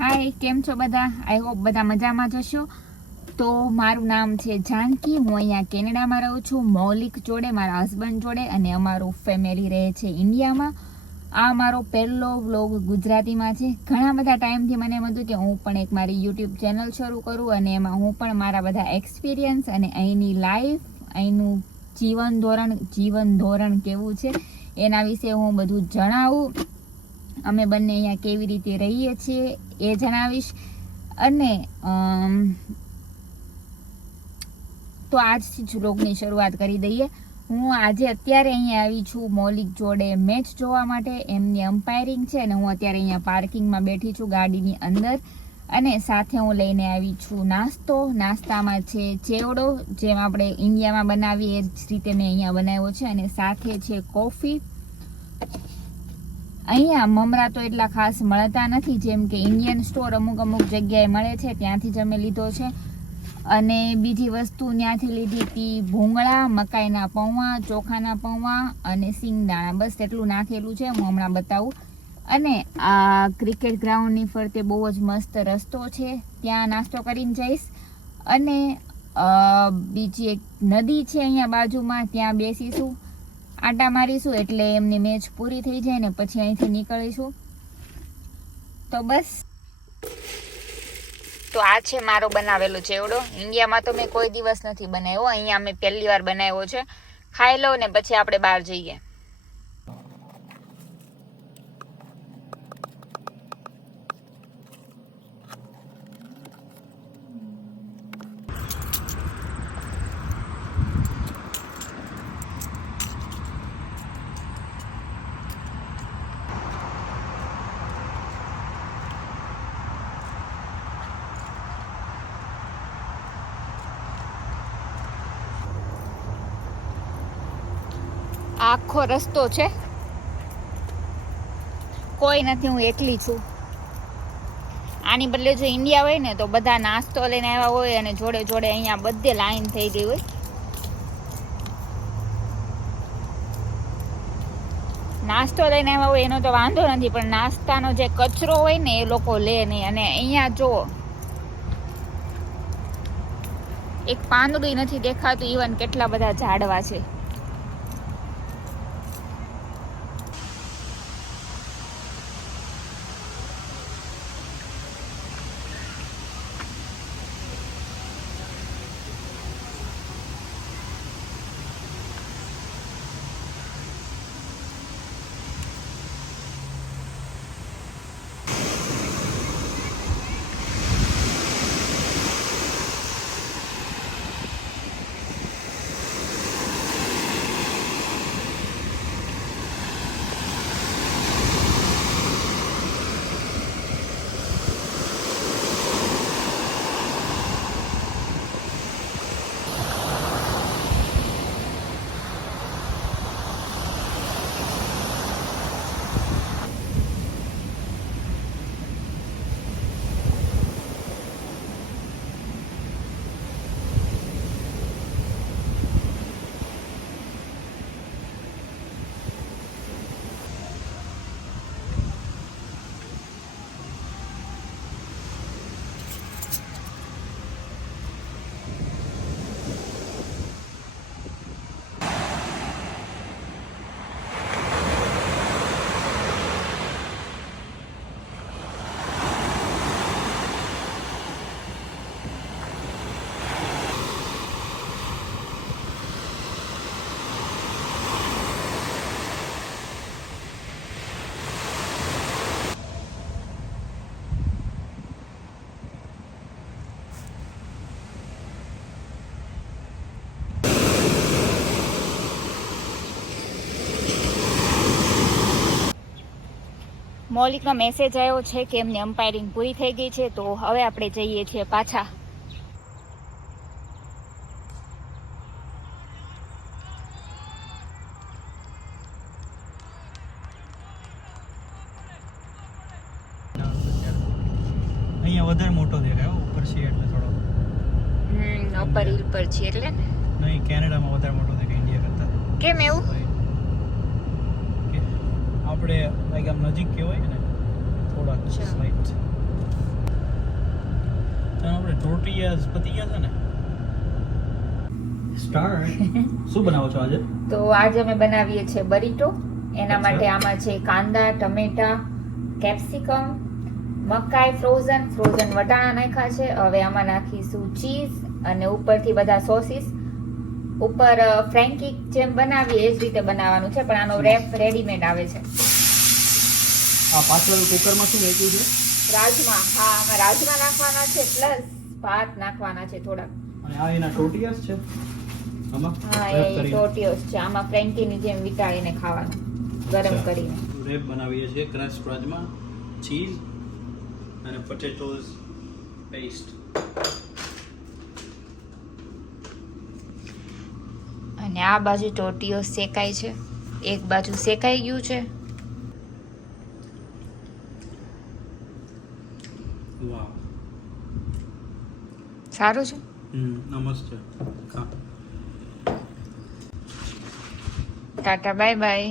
હાય, કેમ છો બધા? આઈ હોપ બધા મજામાં જ હશો. તો મારું નામ છે જાનકી. હું અહીંયા કેનેડામાં રહું છું, મૌલિક જોડે, મારા હસબન્ડ જોડે, અને અમારું ફેમિલી રહે છે ઇન્ડિયામાં. આ મારો પહેલો વ્લોગ ગુજરાતીમાં છે. ઘણા બધા ટાઈમથી મને એમ હતું કે હું પણ એક મારી યુટ્યુબ ચેનલ શરૂ કરું અને એમાં હું પણ મારા બધા એક્સપિરિયન્સ અને અહીંની લાઈફ, અહીંનું જીવન ધોરણ કેવું છે એના વિશે હું બધું જણાવું. અમે બંને અહીંયા કેવી રીતે રહીએ છીએ એ જણાવીશ. અને તો આજથી જ વ્લોગની શરૂઆત કરી દઈએ. હું અત્યારે અહીંયા આવી છું મૌલિક જોડે મેચ જોવા માટે. એમની અમ્પાયરિંગ છે અને હું અત્યારે અહીંયા પાર્કિંગમાં બેઠી છું ગાડીની અંદર. અને સાથે હું લઈને આવી છું નાસ્તો. નાસ્તામાં છે ચેવડો, જેમ આપણે ઇન્ડિયામાં બનાવીએ એ જ રીતે મેં અહીંયા બનાવ્યો છે. અને સાથે છે કોફી. અહીંયા મમરા તો એટલા ખાસ મળતા નથી, જેમ કે ઇન્ડિયન સ્ટોર અમુક જગ્યાએ મળે છે, ત્યાંથી જ અમે લીધો છે. અને બીજી વસ્તુ ત્યાંથી લીધી હતી ભૂંગળા, મકાઈના પૌવા, ચોખાના પૌવા અને સિંગદાણા. બસ એટલું નાખેલું છે, હું હમણાં બતાવું. અને આ ક્રિકેટ ગ્રાઉન્ડની ફરતે બહુ જ મસ્ત રસ્તો છે, ત્યાં નાસ્તો કરીને જઈશ. અને બીજી એક નદી છે અહીંયા બાજુમાં, ત્યાં બેસીશું, આટા મારીશું, એટલે એમની મેચ પૂરી થઈ જાય ને પછી અહીંથી નીકળીશું. તો બસ, તો આ છે મારો બનાવેલો ચેવડો. ઇન્ડિયામાં તો મેં કોઈ દિવસ નથી બનાવ્યો, અહીંયા મેં પહેલી વાર બનાવ્યો છે. ખાઈ લઉં ને પછી આપણે બહાર જઈએ. આખો રસ્તો છે, કોઈ નથી, હું એકલી છું. આની બદલે જો ઇન્ડિયા હોય ને તો બધા નાસ્તો લઈને આવ્યા હોય અને જોડે જોડે અહીંયા બધે લાઈન થઈ ગઈ હોય. નાસ્તો લઈને આવ્યા હોય એનો તો વાંધો નથી, પણ નાસ્તાનો જે કચરો હોય ને એ લોકો લે નહીં. અને અહીંયા જો એક પાંદડું નથી દેખાતું, ઇવન કેટલા બધા ઝાડવા છે. મૌલિકનો મેસેજ આવ્યો છે કે એમની અમ્પાયરિંગ પૂરી થઈ ગઈ છે, તો હવે આપણે જઈએ છીએ પાછા. અહીંયા વધારે મોટો દેખાય, ઉપર છે એટલે થોડો. અપર હિલ પર છે એટલે ને. નહીં, કેનેડામાં વધારે મોટો દેખાય ઇન્ડિયા કરતા. કેમ એવું? આપણે લાઈક આમ નજીક કહેવાય ને થોડાક સ્લાઇટ. ટોર્ટિયાસ પતી ગયા છે ને સ્ટાર્ટ શું બનાવો છો આજે તો આજે અમે બનાવીએ છીએ બરીટો. એના અચ્છા. માટે આમાં છે કાંદા, ટમેટા, કેપ્સિકમ, મકાઈ ફ્રોઝન વટાણા નાખ્યા છે. હવે આમાં નાખીશું ચીઝ અને ઉપરથી બધા સોસીસ. ઉપર ફ્રેન્કી જેમ બનાવીએ એ જ રીતે બનાવવાનું છે, પણ આનો રેપ રેડીમેડ આવે છે. આ પાછળ કુકરમાં શું નાખ્યું છે રાજમા, હા આમાં રાજમા નાખવાના છે પ્લસ ભાત નાખવાના છે થોડાક. અને આ એના ટોર્ટિયાસ છે આમાં હા wrap એ કરીને. ટોટિયોસ છે. આમાં ફ્રેન્કીની જેમ વિટાળીને ખાવાનું ગરમ અચ્છા. કરીને. રેપ બનાવીએ છીએ ક્રશ રાજમા, ચીઝ અને પોટેટોઝ પેસ્ટ. અને આ બાજુ ટોટીઓ શેકાય છે, એક બાજુ શેકાઈ ગયું છે. વાહ સારું છે. નમસ્તે ખા ટાટા બાય બાય.